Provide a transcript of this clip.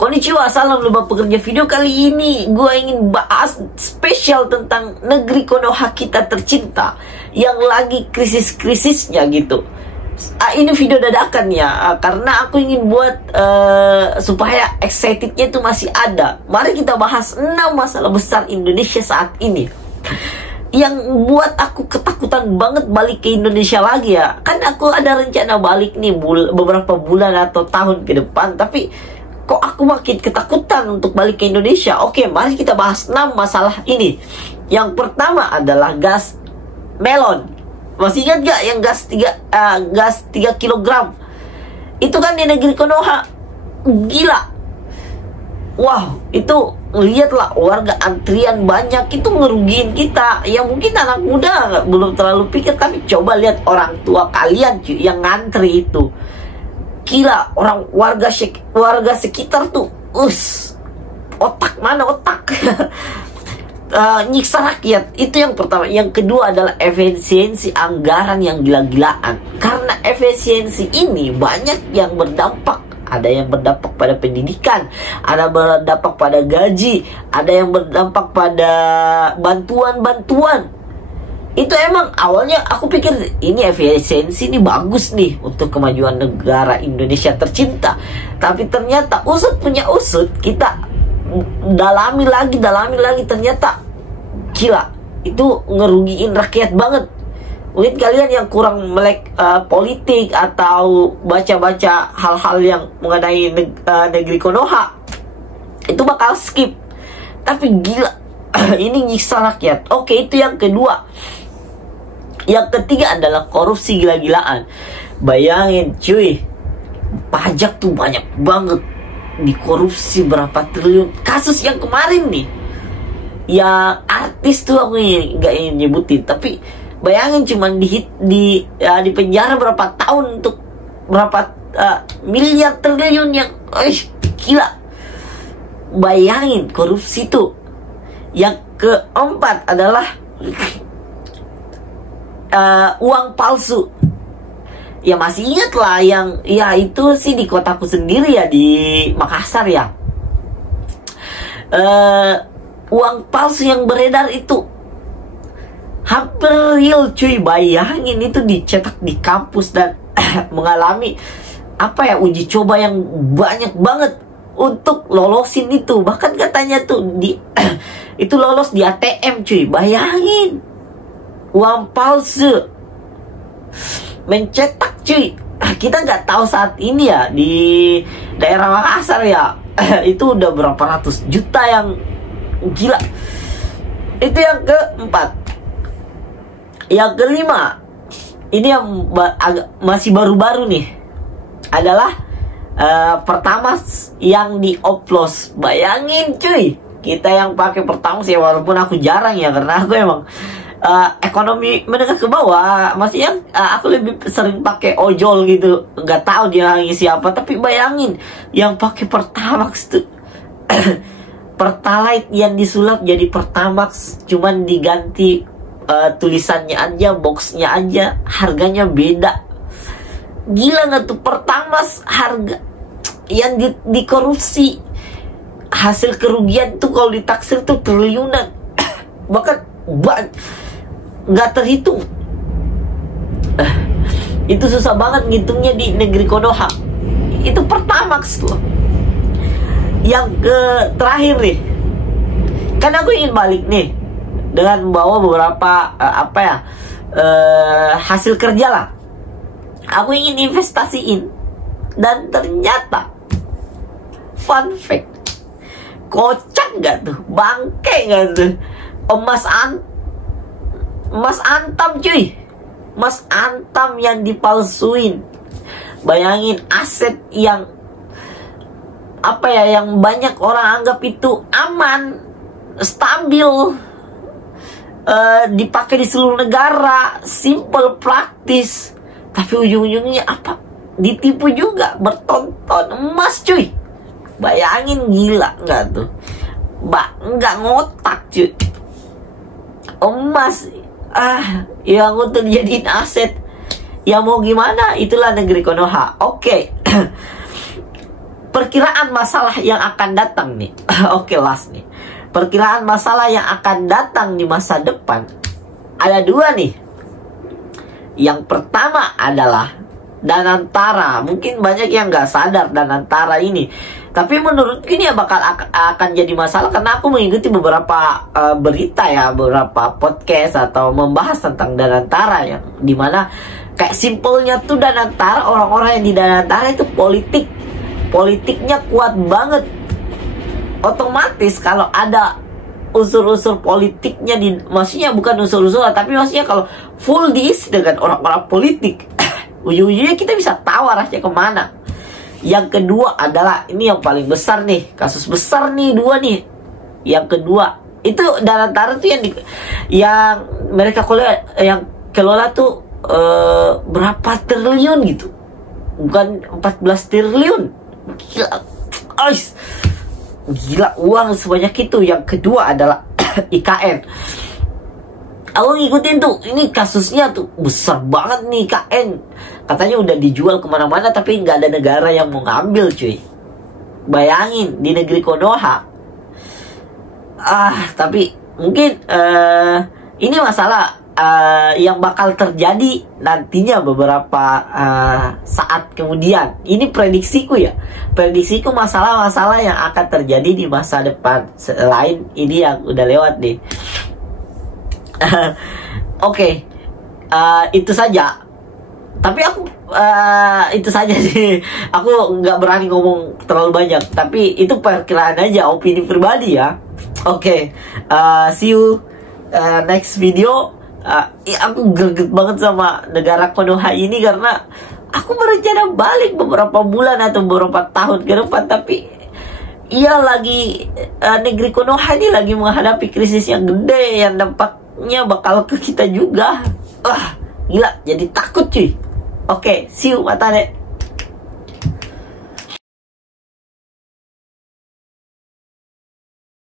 Konnichiwa, salam lomba pekerja. Video kali ini gue ingin bahas spesial tentang negeri Konoha kita tercinta yang lagi krisis-krisisnya gitu. Ini video dadakan ya, karena aku ingin buat supaya excitednya itu masih ada. Mari kita bahas 6 masalah besar Indonesia saat ini yang buat aku ketakutan banget balik ke Indonesia lagi ya. Kan aku ada rencana balik nih beberapa bulan atau tahun ke depan, tapi kok aku makin ketakutan untuk balik ke Indonesia. Oke, mari kita bahas 6 masalah ini. Yang pertama adalah gas melon. Masih ingat gak yang gas 3 kilogram? Itu kan di negeri Konoha. Gila. Wow, itu lihatlah warga antrian banyak, itu ngerugiin kita. Yang mungkin anak muda belum terlalu pikir, tapi coba lihat orang tua kalian cuy, yang ngantri itu. Gila, warga sekitar tuh, otak mana otak? Nyiksa rakyat, itu yang pertama. Yang kedua adalah efisiensi anggaran yang gila-gilaan. Karena efisiensi ini banyak yang berdampak. Ada yang berdampak pada pendidikan, ada berdampak pada gaji, ada yang berdampak pada bantuan-bantuan. Itu emang awalnya aku pikir ini efisiensi ini bagus nih untuk kemajuan negara Indonesia tercinta. Tapi ternyata usut punya usut, kita dalami lagi, ternyata gila, itu ngerugiin rakyat banget. Mungkin kalian yang kurang melek politik atau baca-baca hal-hal yang mengenai negeri Konoha, itu bakal skip. Tapi gila, ini nyiksa rakyat. Oke, itu yang kedua. Yang ketiga adalah korupsi gila-gilaan. Bayangin cuy, pajak tuh banyak banget, dikorupsi berapa triliun. Kasus yang kemarin nih, yang artis tuh aku nggak ingin nyebutin, tapi bayangin cuman di penjara berapa tahun untuk berapa miliar triliun yang gila. Bayangin korupsi tuh. Yang keempat adalah uang palsu. Ya masih ingat lah yang ya itu sih di kotaku sendiri ya, di Makassar ya. Uang palsu yang beredar itu hampir real cuy. Bayangin itu dicetak di kampus dan mengalami uji coba yang banyak banget untuk lolosin itu. Bahkan katanya tuh itu lolos di ATM cuy. Bayangin uang palsu mencetak cuy. Kita nggak tahu saat ini ya di daerah Makassar ya itu udah berapa ratus juta yang gila. Itu yang keempat. Yang kelima, ini yang masih baru-baru nih, adalah Pertamax yang dioplos. Bayangin cuy, kita yang pakai Pertamax ya, walaupun aku jarang ya, karena aku emang ekonomi menengah ke bawah. Maksudnya aku lebih sering pakai ojol gitu, nggak tahu dia ngisi apa. Tapi bayangin yang pakai Pertamax tuh Pertalite yang disulap jadi Pertamax, cuman diganti tulisannya aja, boxnya aja, harganya beda. Gila nggak tuh? Pertamax harga yang dikorupsi, hasil kerugian tuh kalau ditaksir tuh triliunan. Bahkan nggak terhitung. Itu susah banget ngitungnya di negeri Konoha. Itu Pertamax tuh. Yang terakhir nih, kan aku ingin balik nih dengan membawa beberapa hasil kerja lah. Aku ingin investasiin, dan ternyata fun fact, kocak gak tuh, bangke gak tuh, emas antam cuy, emas antam yang dipalsuin. Bayangin aset yang yang banyak orang anggap itu aman, stabil, dipakai di seluruh negara, simple, praktis, tapi ujung-ujungnya ditipu juga, bertonton emas cuy. Bayangin gila nggak tuh? Nggak ngotak cuy. Emas yang untuk dijadiin aset, ya mau gimana, itulah negeri Konoha. Oke. perkiraan masalah yang akan datang nih. Oke, last nih. Perkiraan masalah yang akan datang di masa depan ada 2 nih. Yang pertama adalah Danantara. Mungkin banyak yang nggak sadar Danantara ini, tapi menurutku ini ya bakal akan jadi masalah karena aku mengikuti beberapa berita ya, beberapa podcast atau membahas tentang Danantara, yang dimana kayak simpelnya tuh Danantara, orang-orang yang di Danantara itu politiknya kuat banget. Otomatis kalau ada unsur-unsur politiknya maksudnya bukan unsur-unsur, tapi maksudnya kalau full diisi dengan orang-orang politik, ujung-ujungnya kita bisa tahu arahnya kemana. Yang kedua adalah, ini yang paling besar nih, kasus besar nih 2 nih. Yang kedua itu Danantara tuh yang mereka kelola tuh berapa triliun gitu, bukan 14 triliun. Gila uang sebanyak itu. Yang kedua adalah IKN. Aku ngikutin tuh, ini kasusnya tuh besar banget nih IKN. Katanya udah dijual kemana-mana tapi nggak ada negara yang mau ngambil cuy. Bayangin di negeri Konoha. Tapi mungkin ini masalah yang bakal terjadi nantinya beberapa saat kemudian. Ini prediksiku ya. Prediksiku masalah-masalah yang akan terjadi di masa depan selain ini yang udah lewat nih. Oke, itu saja. Tapi aku itu saja sih. Aku nggak berani ngomong terlalu banyak. Tapi itu perkiraan aja, opini pribadi ya. Oke, see you next video. Aku greget banget sama negara Konoha ini karena aku berencana balik beberapa bulan atau beberapa tahun ke depan, tapi negeri Konoha ini lagi menghadapi krisis yang gede yang dampaknya bakal ke kita juga. Gila, jadi takut cuy. Oke, see you, mata deh.